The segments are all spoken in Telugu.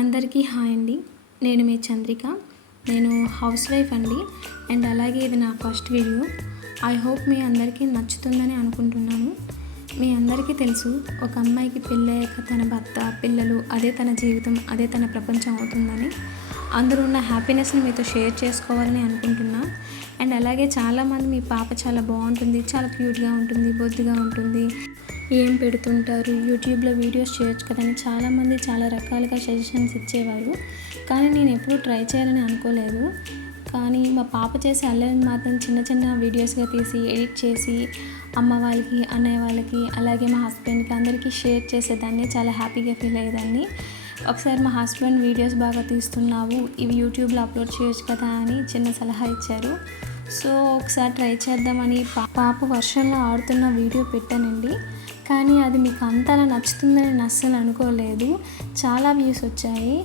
అందరికీ హాయ్ అండి. నేను మీ చంద్రిక. నేను హౌస్ వైఫ్ అండి. అండ్ అలాగే ఇది నా ఫస్ట్ వీడియో. ఐ హోప్ మీ అందరికీ నచ్చుతుందని అనుకుంటున్నాను. మీ అందరికీ తెలుసు, ఒక అమ్మాయికి పెళ్ళయ్యాక తన భర్త, పిల్లలు అదే తన జీవితం, అదే తన ప్రపంచం అవుతుందని. అందులో ఉన్న హ్యాపీనెస్ని మీతో షేర్ చేసుకోవాలని అనుకుంటున్నా. అండ్ అలాగే చాలామంది మీ పాప చాలా బాగుంటుంది, చాలా క్యూట్గా ఉంటుంది, బొద్దుగా ఉంటుంది, ఏం పెడుతుంటారు, యూట్యూబ్లో వీడియోస్ చేయొచ్చు కదని చాలామంది చాలా రకాలుగా సజెషన్స్ ఇచ్చేవారు. కానీ నేను ఎప్పుడూ ట్రై చేయాలని అనుకోలేదు. కానీ మా పాప చేసే అల్లరిని మాత్రం చిన్న చిన్న వీడియోస్గా తీసి ఎడిట్ చేసి అమ్మ వాళ్ళకి, అన్నయ్య వాళ్ళకి, అలాగే మా హస్బెండ్కి అందరికీ షేర్ చేసేదాన్ని. చాలా హ్యాపీగా ఫీల్ అయ్యేదాన్ని. ఒకసారి మా హస్బెండ్ వీడియోస్ బాగా తీస్తున్నావు, ఇవి యూట్యూబ్లో అప్లోడ్ చేయొచ్చు కదా అని చిన్న సలహా ఇచ్చారు. సో ఒకసారి ట్రై చేద్దామని పాప వర్షంలో ఆడుతున్న వీడియో పెట్టానండి. కానీ అది మీకు అంతలా నచ్చుతుందని నేను అస్సలు అనుకోలేదు. చాలా వ్యూస్ వచ్చాయి.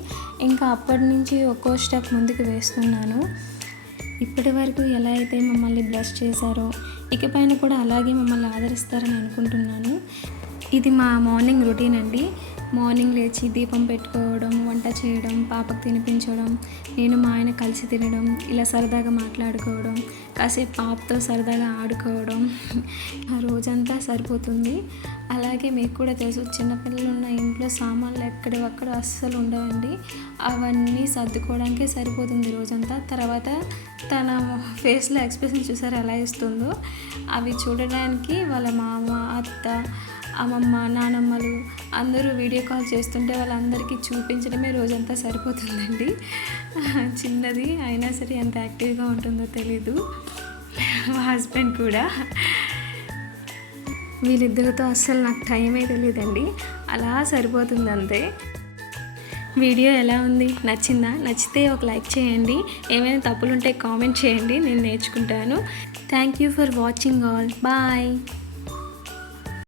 ఇంకా అప్పటి నుంచి ఒక్కో స్టెప్ ముందుకు వేస్తున్నాను. ఇప్పటి వరకు ఎలా అయితే మమ్మల్ని బ్లెస్ చేశారో ఇకపైన కూడా అలాగే మమ్మల్ని ఆదరిస్తారని అనుకుంటున్నాను. ఇది మా మార్నింగ్ రొటీన్ అండి. మార్నింగ్ లేచి దీపం పెట్టుకోవడం, వంట చేయడం, పాపకు తినిపించడం, నేను మా ఆయన కలిసి తినడం, ఇలా సరదాగా మాట్లాడుకోవడం, కాసేపు పాపతో సరదాగా ఆడుకోవడం, ఆ రోజంతా సరిపోతుంది. అలాగే మీకు కూడా తెలుసు, చిన్నపిల్లలు ఉన్న ఇంట్లో సామాన్లు ఎక్కడెక్కడ అస్సలు ఉండవండి. అవన్నీ సర్దుకోవడానికే సరిపోతుంది రోజంతా. తర్వాత తన ఫేస్లో ఎక్స్ప్రెషన్ చూసారు ఎలా ఇస్తుందో, అవి చూడడానికి వాళ్ళ మామ, అత్త, అమ్మమ్మ, నానమ్మలు అందరూ వీడియో కాల్ చేస్తుంటే వాళ్ళందరికీ చూపించడమే రోజంతా సరిపోతుందండి. చిన్నది అయినా సరే ఎంత యాక్టివ్గా ఉంటుందో తెలీదు. మా హస్బెండ్ కూడా. వీళ్ళిద్దరితో అస్సలు నాకు టైమే తెలియదండి, అలా సరిపోతుంది అంతే. వీడియో ఎలా ఉంది? నచ్చిందా? నచ్చితే ఒక లైక్ చేయండి. ఏమైనా తప్పులుంటే కామెంట్ చేయండి, నేను నేర్చుకుంటాను. Thank you for watching all. Bye.